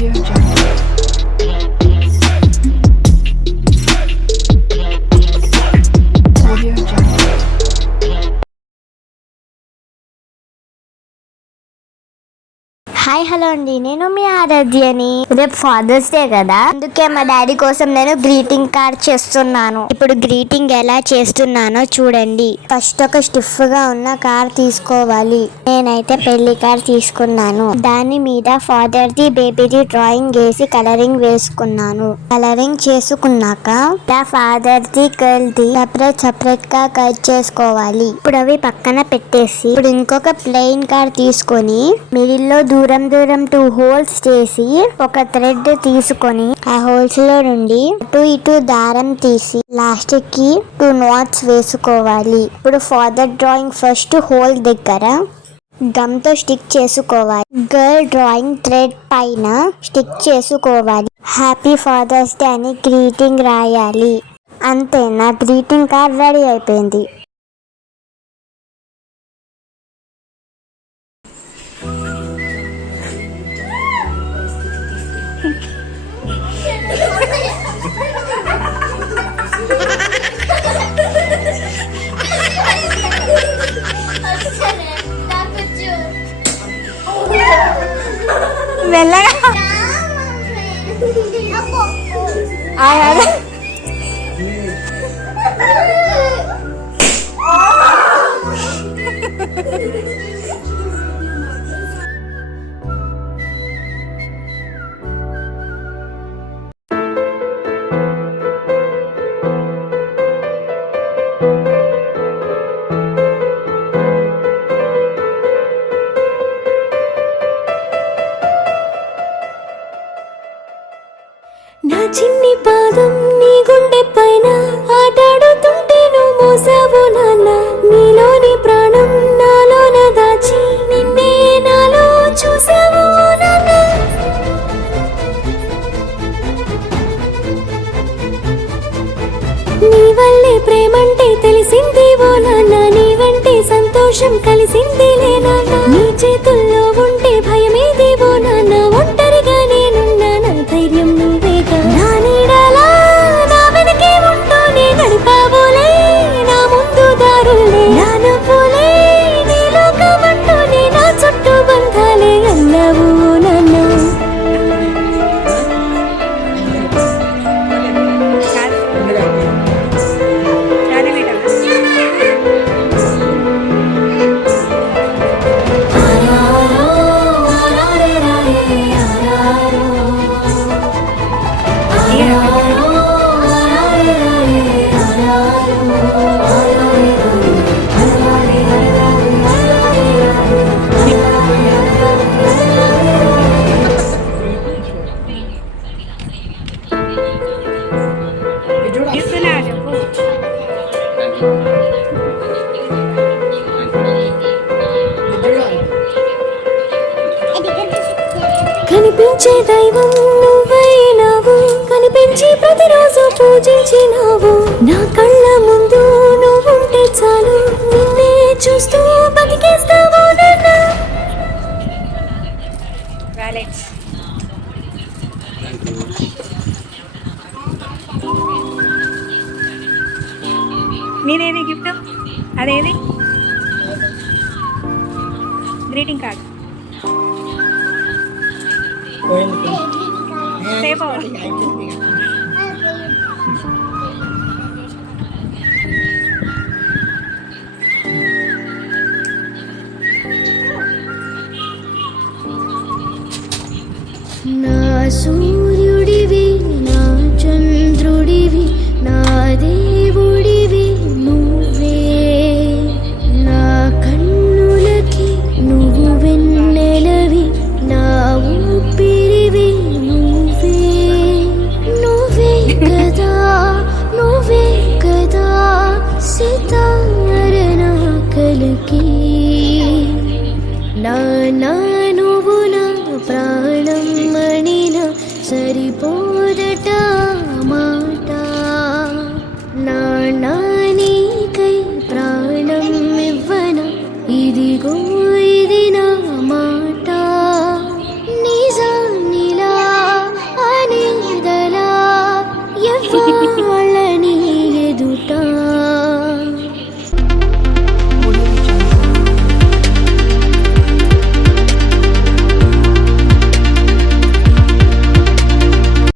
Audio Jungle. Audio Jungle. Hi hello అండి, నేను మీ ఆరాధ్యని. రేపు ఫాదర్స్ డే కదా, అందుకే మా డాడీ కోసం నేను గ్రీటింగ్ కార్డ్ చేస్తున్నాను. ఇప్పుడు గ్రీటింగ్ ఎలా చేస్తున్నానో చూడండి. ఫస్ట్ ఒక స్టిఫ్ గా ఉన్న కార్డ్ తీసుకోవాలి. నేనైతే పెళ్లి కార్డ్ తీసుకున్నాను. దాని మీద ఫాదర్ ది బేబీది డ్రాయింగ్ వేసి కలరింగ్ వేసుకున్నాను. కలరింగ్ చేసుకున్నాక father the girl the separate గా కట్ చేసుకోవాలి. ఇప్పుడు అవి పక్కన పెట్టేసి ఇప్పుడు ఇంకొక ప్లెయిన్ కార్డ్ తీసుకొని మిడిల్ లో దూరం 2 హోల్స్ చేసి ఒక థ్రెడ్ తీసుకొని ఆ హోల్స్ లో నుండి ఇటు దారం తీసి లాస్ట్ కి 2 knots వేసుకోవాలి. ఇప్పుడు ఫాదర్ డ్రాయింగ్ ఫస్ట్ హోల్ దగ్గర గమ్ తో స్టిక్ చేసుకోవాలి. గర్ల్ డ్రాయింగ్ థ్రెడ్ పైన స్టిక్ చేసుకోవాలి. హ్యాపీ ఫాదర్స్ డే అని గ్రీటింగ్ రాయాలి. అంతే, నా గ్రీటింగ్ కార్డ్ రెడీ అయిపోయింది. మెల్లగా నా చిన్ని పాదం నీ గుండె పైన ఆటాడుతుంటే నువ్వు మోసావు నాన్న. నీలోని ప్రాణం నాలోన దాచి నిన్నే నాలో చూసావు నాన్న. నీ వల్లే ప్రేమంటే తెలిసింది ఓ నాన్న. నీ వంటే సంతోషం కలిసింది లే నాన్న. నీ చేతుల్లో ఉంటే భయమేది ఓ నాన్న. ఒంటరిగా నేనున్నా, నా ధైర్యం నువ్వేగా. నా నీడలా నా వెనకే ఉంటూనే నడిపావులే నా ముందు దారులే. నా నవ్వులే నీ లోకమంటూనే నా చుట్టూ బంధాలే అన్నావు నాన్న. కనిపించే దైవం నువ్వైనావు, కనిపించి ప్రతిరోజు పూజించినావు. నా కళ్ళ ముందు నువ్వుంటే చాలు, నిన్నే చూస్తూ బతికేస్తావు నాన్న. మీదేది గిఫ్ట్? అదేది గ్రీటింగ్ కార్డ్? నా సూర్యుడివి, నా చంద్రుడివి, నా దేవుడివి నువ్వే. నా కన్నులకి నువ్వు వెన్నెలవి, నా ఊపిరివి నువ్వే. నువ్వే కదా, నువ్వే కదా సితార నా కలికి. నా నువ్వు నా ప్రాణం మణిన సరిపోదట మాట. వాళ్ళ